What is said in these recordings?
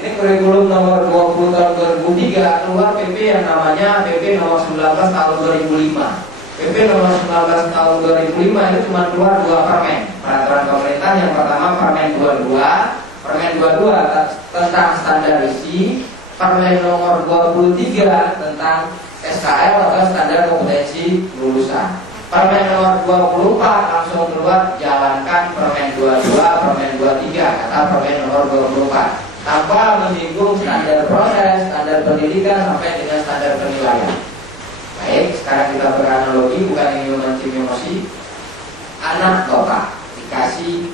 Ini kurikulum nomor 20 tahun 2003 keluar PP yang namanya PP nomor 19 tahun 2005. PP nomor 19 tahun 2005 itu cuma keluar 2 permen peraturan pemerintah. Yang pertama Permen 22 tentang standar isi, Permen nomor 23 tentang SKL atau standar kompetensi lulusan. Permen nomor 24 langsung keluar jalankan Permen 22, Permen 23 kata Permen nomor 24 tanpa menyinggung standar proses, standar pendidikan sampai dengan standar penilaian. Baik, sekarang kita beranalogi, bukan ini memancing emosi. Anak bapak dikasih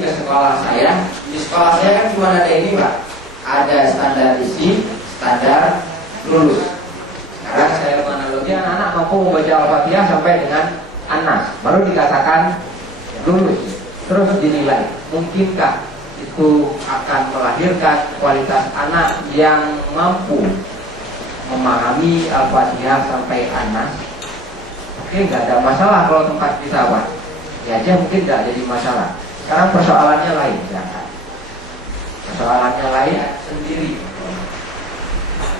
ke sekolah saya. Di sekolah saya kan cuma ada ini Pak, ada standar isi, standar lulus. Sekarang saya menganalogi anak-anak mampu membaca Al-Fatihah sampai dengan An-Nas, baru dikatakan lulus, terus dinilai. Mungkinkah itu akan melahirkan kualitas anak yang mampu memahami Al-Fatihah sampai An-Nas? Oke, nggak ada masalah kalau tempat kita Pak. Ya aja mungkin nggak jadi masalah. Sekarang persoalannya lain, jangan. Persoalannya lain sendiri.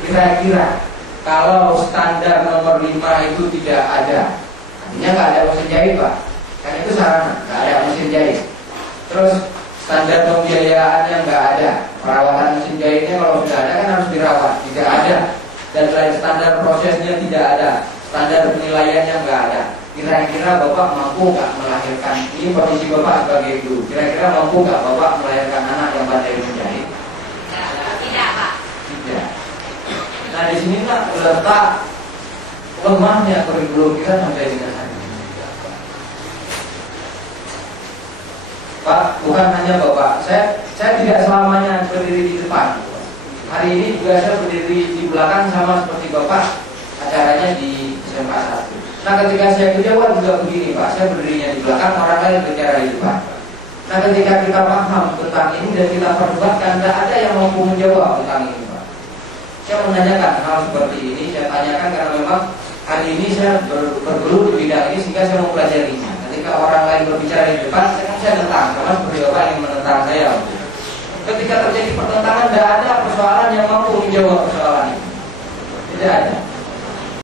Kira-kira kalau standar nomor 5 itu tidak ada, artinya nggak ada mesin jahit Pak. Kan itu sarana, nggak ada mesin jahit. Terus standar pembiayaannya nggak ada, perawatan mesin jahitnya kalau sudah ada kan harus dirawat, tidak ada. Dan standar prosesnya tidak ada, standar penilaiannya nggak ada. Kira-kira Bapak mampu nggak melahirkan, ini posisi Bapak sebagai ibu, kira-kira mampu nggak Bapak melahirkan anak yang pandai menjahit? Tidak Pak. Tidak. Nah di sini lah letak lemahnya kurikulum kita sampai dengan hari ini. Pak, bukan hanya Bapak, saya tidak selamanya berdiri di depan. Hari ini juga saya berdiri di belakang sama seperti Bapak acaranya di SMA 1. Nah ketika saya ke Jawa juga begini Pak, saya berdirinya di belakang, orang lain bicara di depan. Nah ketika kita paham tentang ini dan kita perbuatkan, tidak ada yang mampu menjawab tentang ini Pak. Saya menanyakan hal seperti ini, saya tanyakan karena memang hari ini saya bergelut di bidang ini sehingga saya mempelajarinya. Ketika orang lain berbicara di depan, saya tentang, karena seperti Bapak yang menentang saya. Ketika terjadi pertentangan, tidak ada persoalan yang mampu menjawab persoalan ini. Tidak ada.